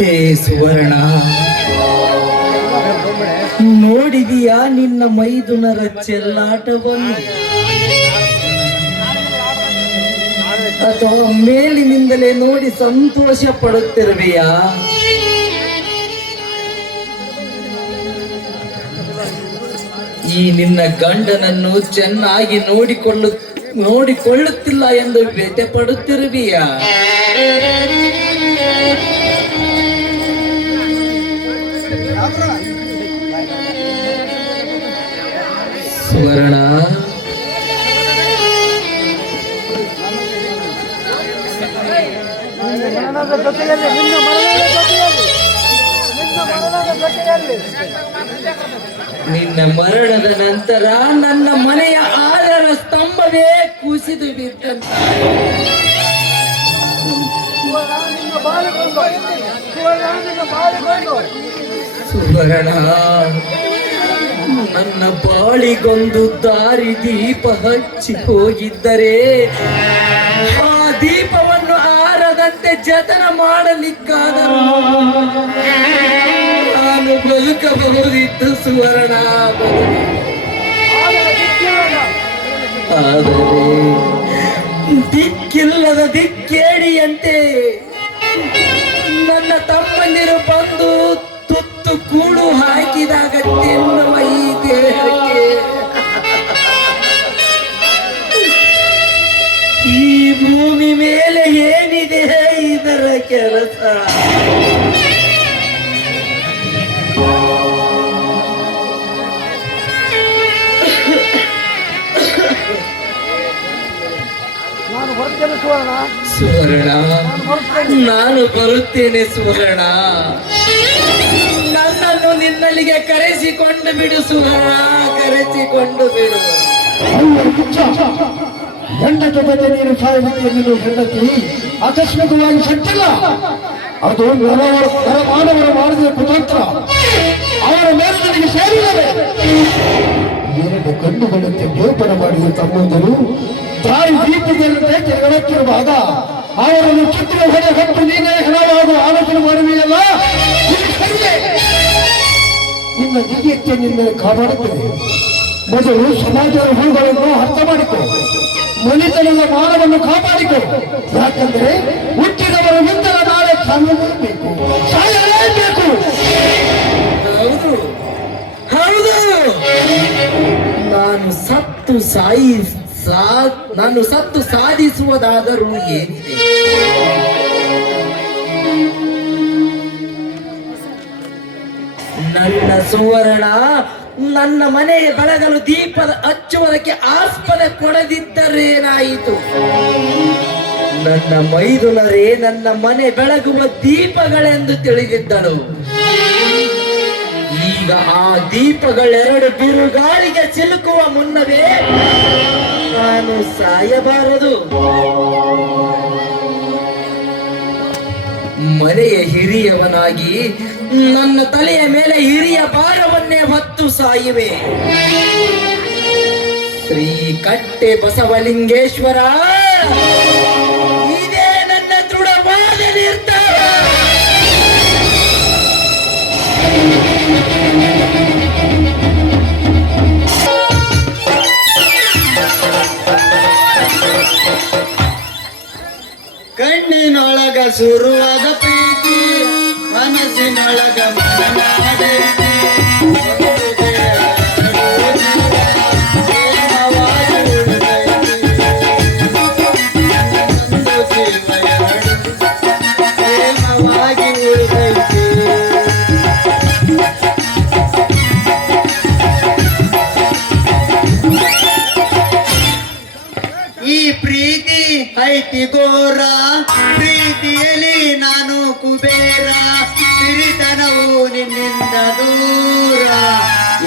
ಹೇ ಸುವರ್ಣ. ನೋಡಿದೀಯಾ ನಿನ್ನ ಮೈದುನರ ಚೆಲ್ಲಾಟವನ್ನು? ಅಥವಾ ಮೇಲಿನಿಂದಲೇ ನೋಡಿ ಸಂತೋಷ ಪಡುತ್ತಿರುವೆಯಾ? ಈ ನಿನ್ನ ಗಂಡನನ್ನು ಚೆನ್ನಾಗಿ ನೋಡಿಕೊಳ್ಳು ನೋಡಿಕೊಳ್ಳುತ್ತಿಲ್ಲ ಎಂದು ವ್ಯಥೆ ಪಡುತ್ತಿರುವೆಯಾ? ಸುವರ್ಣ ನಿನ್ನ ಮರಣದ ನಂತರ ನನ್ನ ಮನೆಯ ಆಧಾರ ಸ್ತಂಭವೇ ಕುಸಿದು ಬಿದ್ದಂತ. ಸುವರ್ಣ ನಿನ್ನ ಬಾಳಿಗೊಂದು ದಾರಿ ದೀಪ ಹಚ್ಚಿ ಹೋಗಿದ್ದರೆ ಆ ದೀಪವನ್ನು ಆರದಂತೆ ಜತನ ಮಾಡಲಿಕ್ಕಾದ ನಾನು ಬದುಕಬಹುದಿತ್ತು ಸುವರ್ಣ ಆದರೆ ದಿಕ್ಕಿಲ್ಲದ ದಿಕ್ಕೇಡಿಯಂತೆ ನನ್ನ ತಮ್ಮಂದಿರು ಬಂದು ನಾನು ಸುವರ್ಣ. ಸುವರ್ಣ. ನಾನು ಬರುತ್ತೇನೆ ಸುವರ್ಣ. ನನ್ನನ್ನು ನಿನ್ನಲ್ಲಿಗೆ ಕರೆಸಿಕೊಂಡು ಬಿಡು ಸುವರ್ಣ. ಕರೆಸಿಕೊಂಡು ಬಿಡು. ಹೆಂಡತಿ ಜೊತೆ ನೀನು ನೀನು ಹೆಂಡತಿ. ಆಕಸ್ಮಿಕವಾಗಿ ಸಟ್ಟಿಲ್ಲ ಅದು ನರವರ ನರಮಾನವರು ಮಾಡಿದ ಕುತಂತ್ರ. ಅವರ ಮೇಲೆ ನನಗೆ ಸೇರಿದರೆ ಎರಡು ಕಣ್ಣುಗಳಂತೆ ಗೋಪನ ಮಾಡಿದ ತಮ್ಮಂದರು, ತಾಯಿ ದೀಪದಂತೆ ಕೆಳಗಿರುವಾಗ ಅವರನ್ನು ಚಿತ್ರ ಹೊಡೆ ಹೊತ್ತು ನೀನೇ ಹಣವಾಗುವ ಆಲೋಚನೆ ಮಾಡುವೆಯಲ್ಲ ನಿನ್ನ ದಿವ್ಯಕ್ಕೆ ನಿನ್ನ ಕಾಪಾಡುತ್ತದೆ. ಮೊದಲು ಸಮಾಜದ ಹೂಗಳನ್ನು ಅರ್ಥ ಮಾಡಿಕೊ. ಮನಿತನದ ಮಾನವನ್ನು ಕಾಪಾಡಿಕೊ. ಯಾಕಂದ್ರೆ ಹುಟ್ಟಿದವರ ಮುಂದಿನ ನಾಳೆ ಕಾಣಲೇಬೇಕು ಸತ್ತು ಸಾಯಿ ಸಾ ನಾನು ಸತ್ತು ಸಾಧಿಸುವುದಾದರೂ ಏನಿದೆ? ನನ್ನ ಸುವರ್ಣ, ನನ್ನ ಮನೆಯ ಬೆಳಗಲು ದೀಪದ ಹಚ್ಚುವುದಕ್ಕೆ ಆಸ್ಪದ ಕೊಡದಿದ್ದರೇನಾಯಿತು ನನ್ನ ಮೈದುನರೇ ನನ್ನ ಮನೆ ಬೆಳಗುವ ದೀಪಗಳೆಂದು ತಿಳಿದಿದ್ದಳು. ಈಗ ಆ ದೀಪಗಳೆರಡು ಬಿರುಗಾಳಿಗೆ ಸಿಲುಕುವ ಮುನ್ನವೇ ನಾನು ಸಾಯಬಾರದು. ಮನೆಯ ಹಿರಿಯವನಾಗಿ ನನ್ನ ತಲೆಯ ಮೇಲೆ ಹಿರಿಯ ಭಾರವನ್ನೇ ಹೊತ್ತು ಸಾಯಿವೆ. ಶ್ರೀ ಕಟ್ಟೆ ಬಸವಲಿಂಗೇಶ್ವರ Suruh ಈ ಪ್ರೀತಿ ಐತಿ ಗೋರ ಪ್ರೀತಿಯಲ್ಲಿ ನಾನು ಕುಬೇರ. ಸಿರಿತನವು ನಿನ್ನಿಂದ ದೂರ.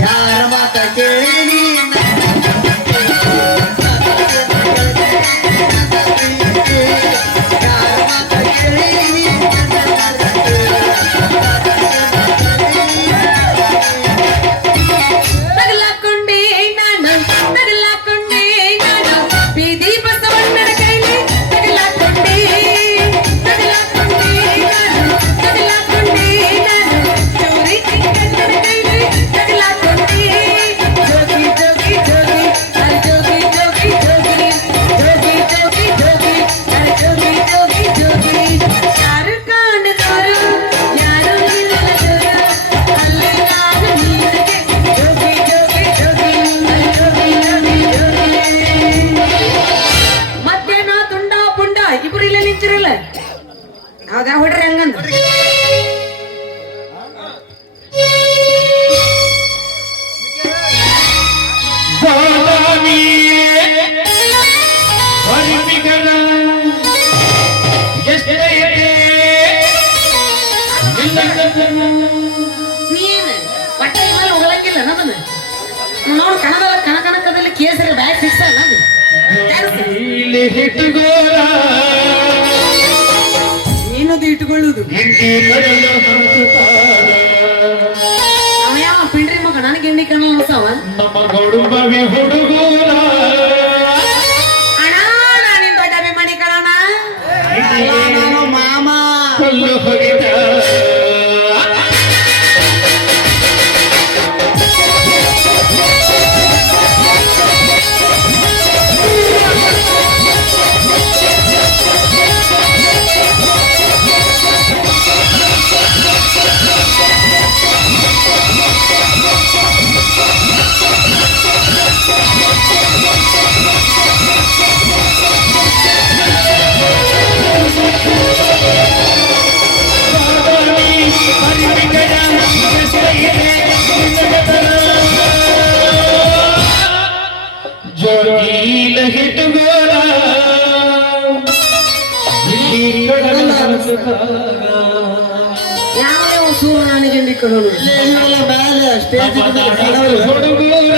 ಯಾರ ಮಾತ ಕೇಳಿ ನೋಡು ಕಣದಲ್ಲ ಕಣ ಕಣಕದಲ್ಲಿ ಕೇಸರಿ ಬ್ಯಾಗ್ ಫಿಕ್ಸ್ ಅಲ್ಲ. ಏನದು ಇಟ್ಕೊಳ್ಳುದು? ಇಲ್ಲಿ ಕಡಲ ಯಾವ ಸೂರ್ಯನಿಗೆ ಮೇಲೆ ಸ್ಟೇಜ್ ಹುಡುಗೂರ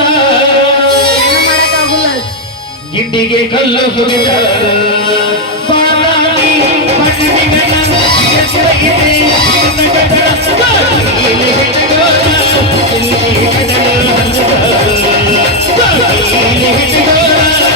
ಗಿಡ್ಡಿಗೆ ಕಲ್ಲು ಹುಡುಗ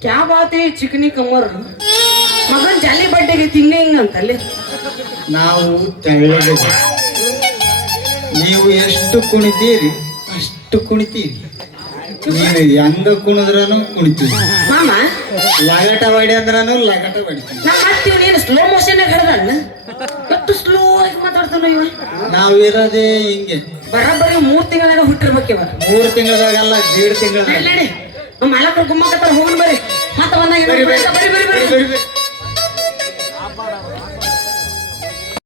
ಕ್ಯಾ ಬಾತ್ ಚಿಕ್ಕನಿ ಕಮ್ಮರ್ ಕಮರ್? ಮಗನ್ ಜಾಲಿ ಬಡ್ಡೆಗೆ ತಿಂಗ ಹಿಂಗಂತಲ್ಲಿ ನಾವು ತೆಳ್ಳಗೆ ನೀವು ಎಷ್ಟು ಕುಣಿತೀರಿ ಅಷ್ಟು ಕುಣಿತೀರಿ. ಹೆಂಗ ಕುಣಿದ್ರನು ಕುಣಿತೀವಿ ಮಾಮ. ಲಗಟ ಬಡಿ ಅಂದ್ರನು ಲಗಟ ಬಡಿತೀವಿ ನಾ ಮಾಡ್ತೀವಿ ನೀನು ಸ್ಲೋ ಮೋಷನ್ ಹಿಡ್ದಣ್ಣ ಮತ್ತು ಸ್ಲೋ ಆಗಿ ಮಾತಾಡ್ತಾನ ಇವ? ನಾವಿರೋದೇ ಹಿಂಗೆ. ಬರೋಬ್ಬರಿ ಮೂರ್ ತಿಂಗಳಾಗ ಹುಟ್ಟಿರ್ಬೇಕಿವ ಮೂರು ತಿಂಗಳದಾಗಲ್ಲ ದೀಡ್ ನಡಿ. ನಮ್ಮ ಮಾಲಕರು ಗುಮ್ಮಕತ್ತಾರ ಹೋಗೋಣ ಬರ್ರಿ ಮತ್ತ ಬಂದಾಗ ಬರಿ ಬರಿ ಬರಿ ಬರ್ರಿ.